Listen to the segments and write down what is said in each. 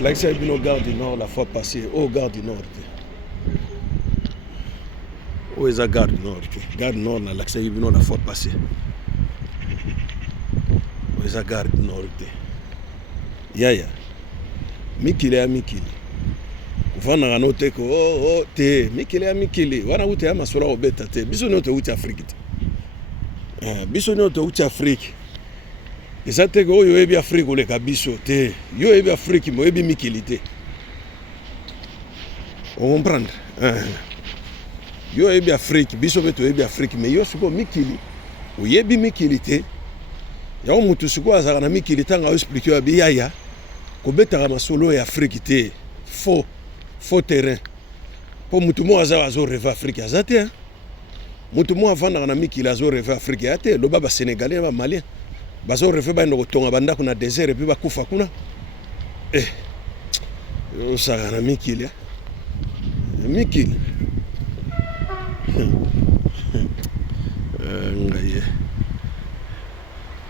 Alexei Bino Gare du Nord la fois passée, au Gare du Nord. Où est la Gare du Nord? Gare du Nord, Alexei Bino la fois passée. Où est la Gare du Nord? Yaya. Mikili ya Mikili. Kufana ganote ko oh te Mikili ya Mikili. Wana ute ya masura obeta te. Biso ni ote uti Afrique te. Biso ni ote uti Afrique. Eza te ko yo ebi Afrique oleka biso te. Yo ebi Afrique mo ebi Mikili te. On comprendre? Yo ebi Afrique, biso beto ebi Afrique, mais yo suko Mikili. O yebi Mikili te. Ya o mutu suko azaka na Mikili tanga o expliquer abi yaya. Ko betaka masolo ya Afrique te. Faux terrain. Po mutu mo azo rêve Afrique azate hein. Mutu mo avanda na Mikili azo rêve Afrique ate lo baba sénégalais ba malien. Bazo rêve ba ndoko tonga banda kuna désert et puis ba kufa kuna. Yo saka na Mikili. Mikili.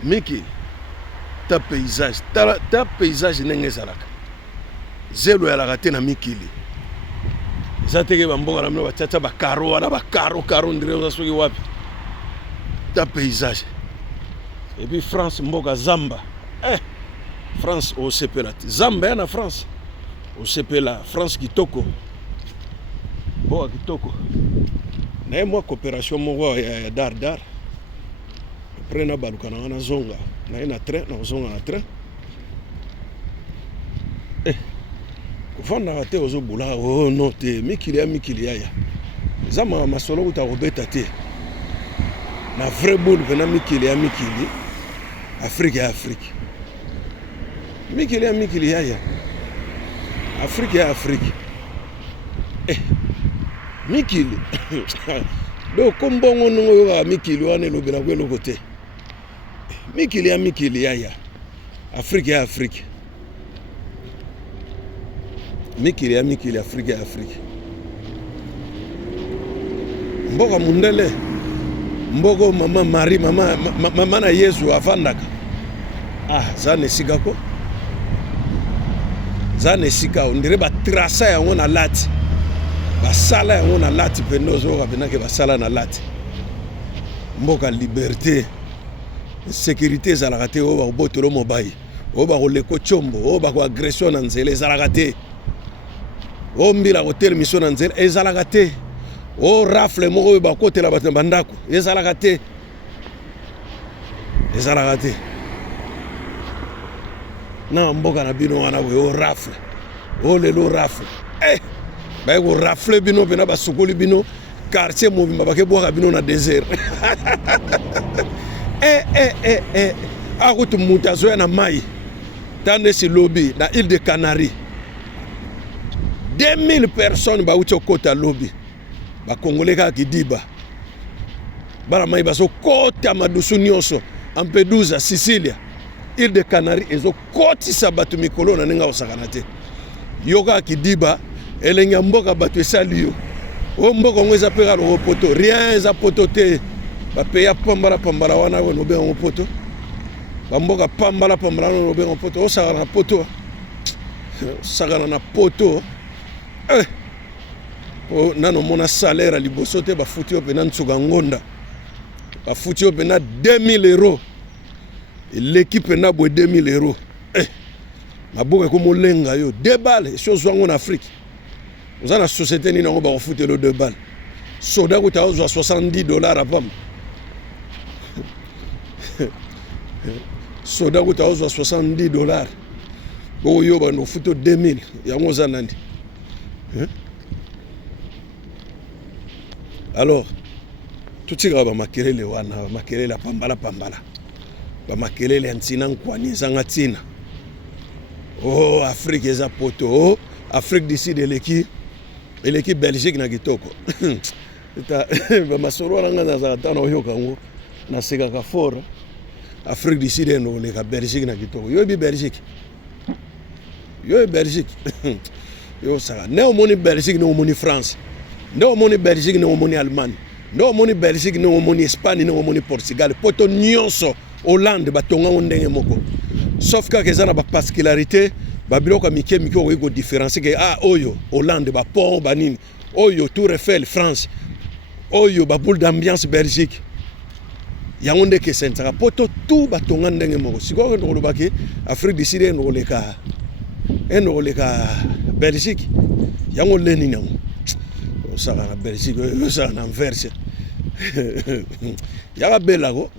Mikili. Ta paysage ndenge ezalaka. Zelo ya la raté na Mikili. Zateke bamboka na mno batata ba karo wana ba karo ndire ozasoki wapi. Ta paysage. Et puis France mboka Zamba. France au CP Zamba ya na France. Au CP la France kitoko. Boa kitoko. Na moi coopération moko ya dar. Après na baluka na zonga. Na train na zonga na train. Kufanda te ozo bula oh non te Mikili ya. Zama masolo uta robeta te. Na vrai boule vena Mikili ya. Afrique ya Afrique. Mikili ya. Afrique ya Afrique. Mikili. Do kombongo nungo yo Mikili wane lobela kwe lokote. Mikili ya. Afrique ya Afrique. Mikili Afrique ya Afrique. Mboka mundele. Mboko mama Marie mama na Yesu afandaka. Zane sikako. Zane sika ondire ba trasa ya ngona lati. Basala ya ngona lati penozo kabenake basala na lati. Mboka liberté. Sécurité zalaka te o ba obotolo mobai. O ba koleko chombo, o ba ko agression na nzele zalaka te. O mbila hotel mission na nzele ezalaka te. O rafle moko ba kotela bato bandako ezalaka te. Na mboka na bino wana we o rafle. O lelo rafle. Ba ko rafle bino bena ba sukuli bino quartier mobimba ba ke boka bino na désert. Akutu mutazo ya na mai. Tande si lobby na île de Canaries. 2000 personnes ba uti okota lobby. Ba Congolais ka kidiba. Bara mai baso kota madusu nyonso. Lampedusa, Sicilia. Île de Canaries ezo koti sa batu mikolo na ninga osakana te. Yoka kidiba elenya mboka batu esali yo. O mboka ngweza peka lo poto, rien eza poto te. Ba peya pambala wana we no be en poto. Ba mboka pambala no be en poto, o sakana na poto. Sakana na poto. Nano mona salaire liboso te ba futi yo pena ntsuka ngonda. Ba futi yo pena 2000 euros. L'équipe na bo 2000 euros. Maboka ko molenga yo 2 balles chose wango en Afrique. Vous avez la société ni nango ba futi lo 2 balles. Soda ko ta ozo $70 apam. Soda ko ta ozo $70. Bo yo ba no futi 2000 yango za nandi. Alors, tout ce qui va makelele wana, makelele pambala. Ba makelele ntina nkwani zanga tina. Oh, Afrique eza poto. Oh, Afrique d'ici de l'équipe Belgique na kitoko. Ba masoro ranga na zata na oyoka ngo na seka ka fort. Afrique d'ici de no le ka Belgique na kitoko. Yo bi Belgique. Yo saka. Ne omoni Belgique ne omoni France. Ne omoni Belgique ne omoni Allemagne. Ne omoni Belgique ne omoni Espagne ne omoni Portugal. Poto nyonso Hollande batonga ndenge moko. Sauf que eza na ba particularité babiloko mike mike okoki différencier ke oyo Hollande pont banini oyo Tour Eiffel France oyo boule d'ambiance Belgique yango ndeke sentaka poto tout batonga ndenge moko sikoyo ndokolobaki Afrique du Sud ndokoleka Belgique yango leni nango osaka na Belgique osaka na Anvers yaka belako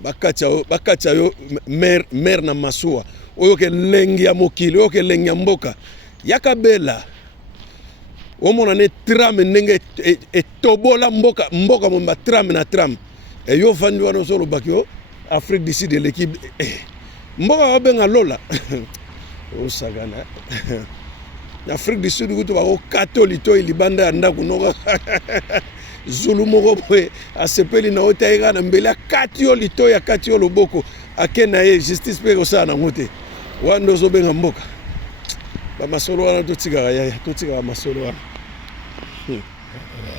bakatya yo mer na masuwa oyo ke lengi ya mokili oyo ke lengi ya mboka yaka bela omona ne trame ndenge etobola mboka momba trame na trame yo vandi wana osolobaki yo Afrique du Sud l'équipe mboka babenga lola osakana Afrique du Sud kutu bako katolito ilibanda ya ndako noko zulu moko boye asepeli na otaika na mbele akati yo lito ya kati yo loboko akena ye justice pe kosala nango te wando ozobenga mboka bamasolo wana totikaka masolo wana